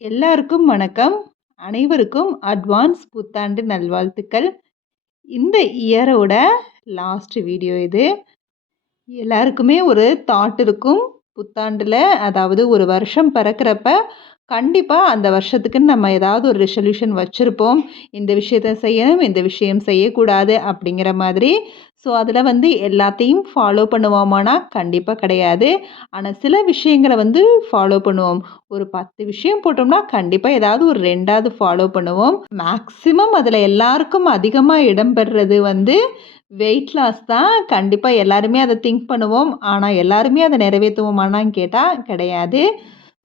எல்லாருக்கும் வணக்கம். அனைவருக்கும் அட்வான்ஸ் புத்தாண்டு நல்வாழ்த்துக்கள். இந்த இயரோட லாஸ்ட் வீடியோ இது. எல்லாருக்குமே ஒரு தாட் இருக்கும். புத்தாண்டுல அதாவது ஒரு வருஷம் பிறக்கிறப்ப, கண்டிப்பா அந்த வருஷத்துக்குன்னு நம்ம ஏதாவது ஒரு ரெசல்யூஷன் வச்சிருப்போம். இந்த விஷயத்த செய்யணும், இந்த விஷயம் செய்யக்கூடாது அப்படிங்கிற மாதிரி. ஸோ, அதில எல்லாத்தையும் ஃபாலோ பண்ணுவோமானா, கண்டிப்பா கிடையாது. ஆனா சில விஷயங்கள ஃபாலோ பண்ணுவோம். ஒரு 10 விஷயம் போட்டோம்னா, கண்டிப்பா ஏதாவது ஒரு 2வது ஃபாலோ பண்ணுவோம். மேக்ஸிமம் அதில எல்லாருக்கும் அதிகமா இடம்பெறது வெயிட் லாஸ் தான். கண்டிப்பா எல்லாருமே அத திங்க் பண்ணுவோம். ஆனா எல்லாருமே அத நிறைவேத்துவோமான்னு கேட்டா கிடையாது.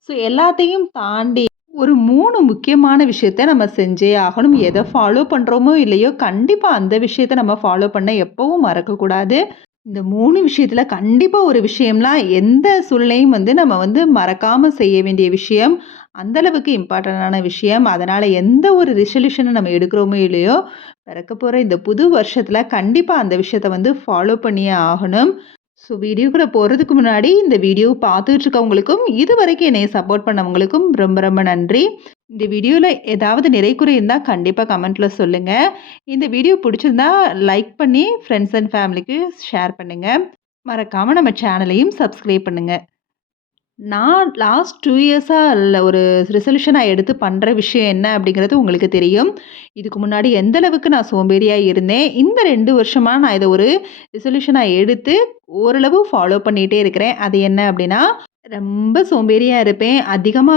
ஸோ எல்லாத்தையும் தாண்டி ஒரு 3 முக்கியமான விஷயத்த நம்ம செஞ்சே ஆகணும். எத ஃபாலோ பண்றோமோ இல்லையோ, கண்டிப்பா அந்த விஷயத்த நம்ம ஃபாலோ பண்ண எப்பவும் மறக்கக்கூடாது. இந்த 3 விஷயத்துல கண்டிப்பா ஒரு விஷயம்லாம் எந்த சூழ்நிலையும் நம்ம மறக்காம செய்ய வேண்டிய விஷயம். அந்த அளவுக்கு இம்பார்ட்டன்டான விஷயம். அதனால எந்த ஒரு ரெசல்யூஷன நம்ம எடுக்கிறோமோ இல்லையோ, பிறக்க போற இந்த புது வருஷத்துல கண்டிப்பா அந்த விஷயத்த ஃபாலோ பண்ணியே ஆகணும். ஸோ வீடியோக்குள்ள போறதுக்கு முன்னாடி இந்த வீடியோ பார்த்துட்டு இருக்கவங்களுக்கும், இதுவரைக்கும் என்னைய சப்போர்ட் பண்ணவங்களுக்கும் ரொம்ப ரொம்ப நன்றி. இந்த வீடியோல ஏதாவது நிறை குறை இருந்தா கண்டிப்பா கமெண்ட்ல சொல்லுங்க. இந்த வீடியோ பிடிச்சிருந்தா லைக் பண்ணி ஃப்ரெண்ட்ஸ் அண்ட் ஃபேமிலிக்கு ஷேர் பண்ணுங்க. மறக்காம நம்ம சேனலையும் சப்ஸ்கிரைப் பண்ணுங்க. நான் லாஸ்ட் 2 இயர்ஸா ஒரு ரெசல்யூஷன் நான் எடுத்து பண்ற விஷயம் என்ன அப்படிங்கிறது உங்களுக்கு தெரியும். இதுக்கு முன்னாடி எந்த அளவுக்கு நான் சோம்பேறியா இருந்தேன். இந்த 2 வருஷமா நான் இத ஒரு ரெசல்யூஷனா எடுத்து ஓரளவு ஃபாலோ பண்ணிட்டே இருக்கிறேன். அது என்ன அப்படின்னா, ரொம்ப சோம்பேறியா இருப்பேன். அதிகமா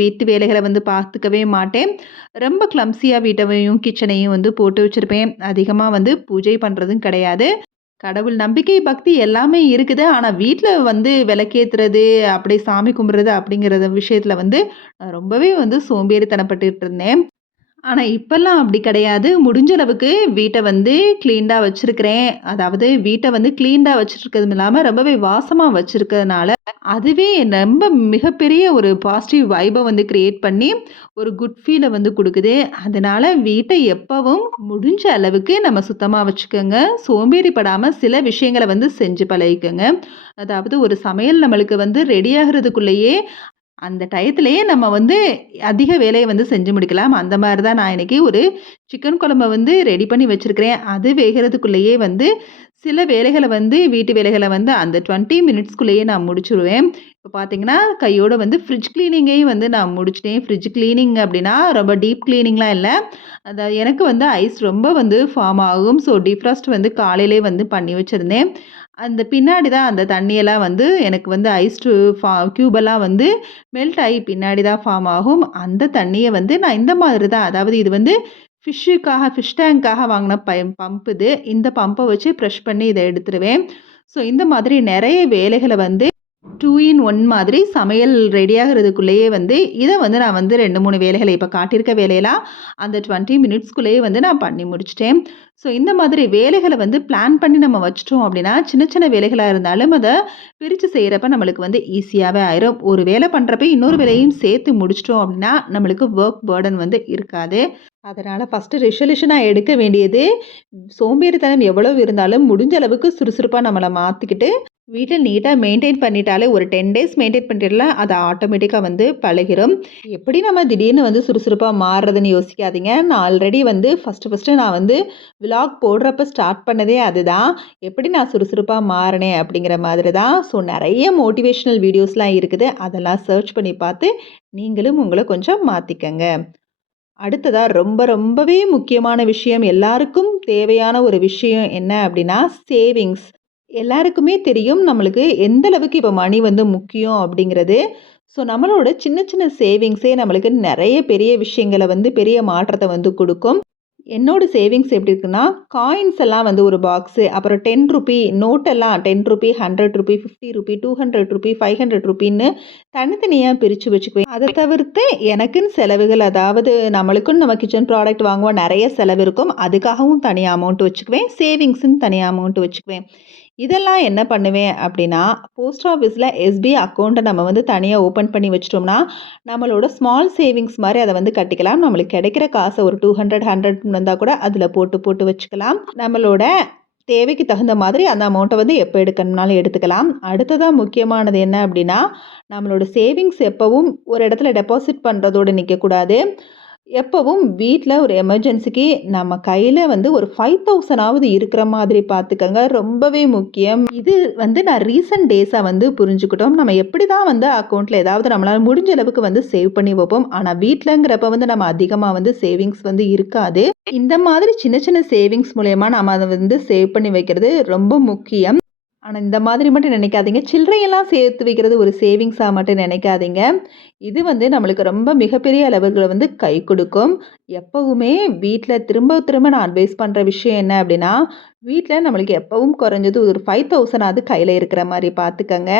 வீட்டு வேலைகள பார்த்துக்கவே மாட்டேன். ரொம்ப கிளம்ப்சியா வீட்டவையும், கிச்சனையும் போட்டு வச்சிருப்பேன். அதிகமா பூஜை பண்றதும் கிடையாது. கடவுள் நம்பிக்கை, பக்தி எல்லாமே இருக்குது. ஆனா வீட்ல விளக்கேத்துறது, அப்படியே சாமி கும்பிடுறது அப்படிங்கிறத விஷயத்துல நான் ரொம்பவே சோம்பேறித்தனப்பட்டுட்டு இருந்தேன். ஆனா, இப்பல்லாம் அப்படி கிடையாது. முடிஞ்ச அளவுக்கு வீட்ட கிளீன்டா வச்சிருக்கிறேன். அதாவது வீட்ட கிளீன்டா வச்சிருக்கிறதும் இல்லாம, ரொம்பவே வாசமா வச்சிருக்கிறதுனால, அதுவே ரொம்ப மிகப்பெரிய ஒரு பாசிட்டிவ் வைப கிரியேட் பண்ணி, ஒரு குட் ஃபீல குடுக்குது. அதனால வீட்ட எப்பவும் முடிஞ்ச அளவுக்கு நம்ம சுத்தமா வச்சுக்கங்க. சோம்பேறிப்படாம சில விஷயங்கள செஞ்சு பழகிக்கங்க. அதாவது ஒரு சமையல் நம்மளுக்கு ரெடி ஆகுறதுக்குள்ளயே அந்த டயத்திலேயே நம்ம அதிக வேலைய செஞ்சு முடிக்கலாம். அந்த மாரி தான் நான் இன்னைக்கு ஒரு சிக்கன் குழம்ப ரெடி பண்ணி வச்சிருக்கிறேன். அது வேகறதுக்குள்ளேயே சில வேலைகள வீட்டு வேலைகள அந்த 20 மினிட்ஸ்க்குள்ளேயே நான் முடிச்சுருவேன். இப்ப பார்த்தீங்கன்னா, கையோட ஃப்ரிட்ஜ் கிளீனிங்கையும் நான் முடிச்சுட்டேன். ஃப்ரிட்ஜ் கிளீனிங் அப்டின்னா, ரொம்ப டீப் கிளீனிங்லாம் இல்ல. எனக்கு ஐஸ் ரொம்ப ஃபார்ம் ஆகும். ஸோ டிஃப்ராஸ்ட் காலையிலேயே பண்ணி வச்சிருந்தேன். அந்த பின்னாடி தான் அந்த தண்ணியெல்லாம் எனக்கு ஐஸ் கியூபெல்லாம் மெல்ட் ஆயி பின்னாடி தான் ஃபார்ம் ஆகும். அந்த தண்ணிய நான் இந்த மாதிரி தான் அதாவது இது ஃபிஷ் டேங்க்காக வாங்குன பம்ப் இது. இந்த பம்ப வச்சு பிரஷ் பண்ணி இத எடுத்துருவேன். ஸோ இந்த மாதிரி நெறைய வேலைகள 2 இன் 1 மாதிரி சமையல் ரெடி ஆகுறதுக்குள்ளேயே இத நான் 2, 3 வேலைகள இப்ப காட்டியிருக்க வேலையெல்லாம் அந்த 20 மினிட்ஸ்க்குள்ளேயே நான் பண்ணி முடிச்சுட்டேன். ஸோ இந்த மாதிரி வேலைகள பிளான் பண்ணி நம்ம வச்சுட்டோம் அப்படின்னா, சின்ன சின்ன வேலைகளா இருந்தாலும் அத பிரிச்சு செய்றப்ப நம்மளுக்கு ஈஸியாவே ஆயிரும். ஒரு வேலை பண்றப்ப இன்னொரு வேலையும் சேர்த்து முடிச்சுட்டோம் அப்படின்னா, நம்மளுக்கு வொர்க் பர்டன் இருக்காது. அதனால ஃபர்ஸ்ட்டு ரெசல்யூஷனா எடுக்க வேண்டியது, சோம்பேறித்தனம் எவ்வளவு இருந்தாலும் முடிஞ்ச அளவுக்கு சுறுசுறுப்பா நம்மள மாத்திக்கிட்டு, வீட்ட நீட்டா மெயின்டெயின் பண்ணிட்டாலே ஒரு 10 டேஸ் மெயின்டெயின் பண்ணிட்டா அது ஆட்டோமேட்டிக்கா பழகிரும். எப்படி நம்ம திடீர்னு சுறுசுறுப்பா மாறுறதுன்னு யோசிக்காதீங்க. நான் ஆல்ரெடி ஃபர்ஸ்ட்டு நான் விளாக் போடுறப்ப ஸ்டார்ட் பண்ணதே அதுதான். எப்படி நான் சுறுசுறுப்பா மாறுனேன் அப்படிங்கிற மாதிரி தான். ஸோ நெறைய மோட்டிவேஷனல் வீடியோஸ்லாம் இருக்குது. அதெல்லாம் சர்ச் பண்ணி பார்த்து, நீங்களும் உங்கள கொஞ்சம் மாத்திக்கங்க. அடுத்ததா ரொம்பவே முக்கியமான விஷயம், எல்லாருக்கும் தேவையான ஒரு விஷயம் என்ன அப்படின்னா, சேவிங்ஸ். எல்லாருக்குமே தெரியும் நம்மளுக்கு எந்த அளவுக்கு இப்ப மணி முக்கியம் அப்படிங்கிறது. ஸோ நம்மளோட சின்ன சின்ன சேவிங்ஸே நம்மளுக்கு நெறைய பெரிய விஷயங்கள பெரிய மாற்றத்த குடுக்கும். என்னோட சேவிங்ஸ் எப்படி இருக்குன்னா, காயின்ஸ் எல்லாம் ஒரு பாக்ஸு, அப்புறம் ₹10 நோட்டெல்லாம் ₹10, ₹100, ₹50, ₹200, ₹500ன்னு தனித்தனியா பிரிச்சு வச்சுக்குவேன். அத தவிர்த்து எனக்குன்னு செலவுகள், அதாவது நம்மளுக்குன்னு நம்ம கிச்சன் ப்ராடக்ட் வாங்குவோம். நெறைய செலவு இருக்கும். அதுக்காகவும் தனியா அமௌண்ட் வச்சுக்குவேன். சேவிங்ஸ்ன்னு தனியா அமௌண்ட் வச்சுக்குவேன். இதெல்லாம் என்ன பண்ணுவேன் அப்படின்னா, போஸ்ட் ஆஃபீஸ்ல எஸ்பிஐ அக்கவுண்ட்ட நம்ம தனியா ஓப்பன் பண்ணி வச்சுட்டோம்னா, நம்மளோட ஸ்மால் சேவிங்ஸ் மாரி அத கட்டிக்கலாம். நம்மளுக்கு கிடைக்கிற காச ஒரு 200, 100 வந்தா கூட அதில போட்டு வச்சுக்கலாம். நம்மளோட தேவைக்கு தகுந்த மாதிரி அந்த அமௌண்ட்டை வந்து எப்போ எடுக்கணும்னாலும் எடுத்துக்கலாம். அடுத்ததா முக்கியமானது என்ன அப்படின்னா, நம்மளோட சேவிங்ஸ் எப்பவும் ஒரு இடத்துல டெபாசிட் பண்ணுறதோட நிற்கக்கூடாது. எப்பவும் வீட்ல ஒரு எமர்ஜென்சிக்கு நம்ம கையில வந்து ஒரு 5000ஆவது இருக்கிற மாதிரி பார்த்துக்கங்க. ரொம்பவே முக்கியம். இது வந்து நான் ரீசென்ட் டேஸா வந்து புரிஞ்சுக்கிட்டோம். நம்ம எப்படி தான் வந்து அக்கவுண்ட்ல ஏதாவது நம்மளால முடிஞ்ச அளவுக்கு வந்து சேவ் பண்ணி வைப்போம். ஆனா வீட்லங்கிறப்ப வந்து நம்ம அதிகமா வந்து சேவிங்ஸ் வந்து இருக்காது. இந்த மாதிரி சின்ன சின்ன சேவிங்ஸ் மூலியமா நம்ம அத வந்து சேவ் பண்ணி வைக்கிறது ரொம்ப முக்கியம். ஆனா, இந்த மாதிரி மட்டும் நினைக்காதீங்க. சில்லறையெல்லாம் சேர்த்து வைக்கிறது ஒரு சேவிங்ஸா மட்டும் நினைக்காதீங்க. இது வந்து நம்மளுக்கு ரொம்ப மிகப்பெரிய அளவுகள வந்து கை கொடுக்கும். எப்பவுமே வீட்ல திரும்ப திரும்ப நான் அட்வைஸ் பண்ற விஷயம் என்ன அப்டின்னா, வீட்ல நம்மளுக்கு எப்பவும் குறைஞ்சது ஒரு 5000ஆவது கையில இருக்கிற மாரி பார்த்துக்கங்க.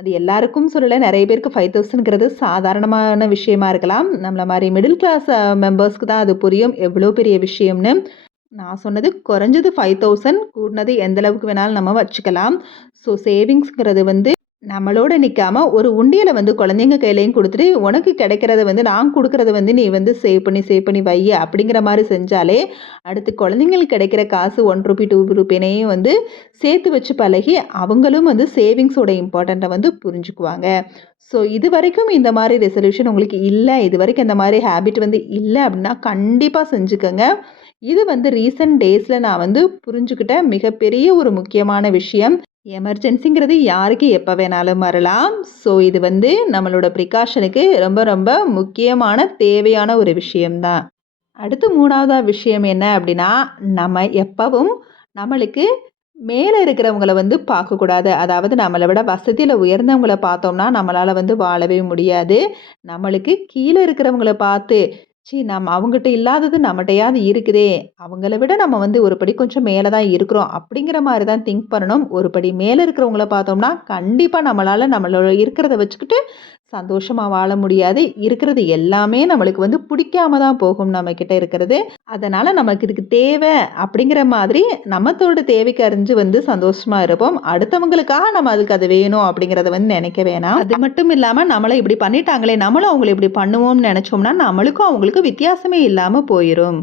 அது எல்லாருக்கும் சொல்லல. நெறைய பேருக்கு 5000ங்கிறது சாதாரணமான விஷயமா இருக்கலாம். நம்மள மாரி மிடில் கிளாஸ் மெம்பர்ஸ்க்கு தான் அது புரியும். எவ்ளோ பெரிய விஷயம்னு. நான் சொன்னது குறைஞ்சது 5000 கூடுனது எந்த அளவுக்கு வேணாலும் நம்ம வச்சுக்கலாம். ஸோ சேவிங்ஸ்ங்கிறது வந்து நம்மளோட நிக்காம ஒரு உண்டியல வந்து குழந்தைங்க கையிலயும் குடுத்துட்டு, உனக்கு கிடைக்கிறத வந்து நான் குடுக்கிறத வந்து நீ வந்து சேவ் பண்ணி வையி அப்படிங்கிற மாரி செஞ்சாலே, அடுத்து குழந்தைங்களுக்கு கிடைக்கிற காசு ரூ. 1 ரூ. 2 வந்து சேர்த்து வச்சு பழகி, அவங்களும் வந்து சேவிங்ஸோட இம்பார்ட்டன்ட்ட வந்து புரிஞ்சுக்குவாங்க. ஸோ இதுவரைக்கும் இந்த மாரி ரெசல்யூஷன் உங்களுக்கு இல்ல, இதுவரைக்கும் இந்த மாரி ஹேபிட் வந்து இல்ல அப்படின்னா, கண்டிப்பா செஞ்சுக்கங்க. இது வந்து ரீசென்ட் டேஸ்ல நான் வந்து புரிஞ்சுக்கிட்ட மிகப்பெரிய ஒரு முக்கியமான விஷயம். எமர்ஜென்சிங்கிறது யாருக்கு எப்போ வேணாலும் வரலாம். ஸோ இது வந்து நம்மளோட ப்ரிகாஷனுக்கு ரொம்ப ரொம்ப முக்கியமான தேவையான ஒரு விஷயம் தான். அடுத்து 3வதா விஷயம் என்ன அப்படின்னா, நம்ம எப்பவும் நம்மளுக்கு மேல இருக்கிறவங்கள வந்து பார்க்கக்கூடாது. அதாவது நம்மள விட வசதியில உயர்ந்தவங்கள பார்த்தோம்னா, நம்மளால வந்து வாழவே முடியாது. நம்மளுக்கு கீழ இருக்கிறவங்கள பார்த்து, நம்ம அவங்கட்ட இல்லாதது நம்மட்டயாவது இருக்குதே! அவங்கள விட நம்ம வந்து ஒரு படி கொஞ்சம் மேல தான் இருக்கிறோம். அப்படிங்கிற மாரி தான் திங்க் பண்ணணும். ஒரு படி மேல இருக்கிறவங்கள பார்த்தோம்னா, கண்டிப்பா நம்மளால நம்மளோட இருக்கிறத வச்சுக்கிட்டு சந்தோஷமா வாழ முடியாது. இருக்கிறது எல்லாமே நம்மளுக்கு வந்து பிடிக்காம தான் போகும் நம்மகிட்ட இருக்கிறது. அதனால நமக்கு இதுக்கு தேவை அப்படிங்கிற மாதிரி நம்மத்தோட தேவைக்கு அறிஞ்சு வந்து சந்தோஷமா இருப்போம். அடுத்தவங்களுக்காக நம்ம அதுக்கு அது வேணும் அப்படிங்கிறத வந்து நினைக்க வேணாம். அது மட்டும் இல்லாம நம்மள இப்படி பண்ணிட்டாங்களே, நம்மளும் அவங்கள இப்படி பண்ணுவோம்னு நினைச்சோம்னா, நம்மளுக்கும் அவங்களுக்கும் வித்தியாசமே இல்லாம போயிரும்.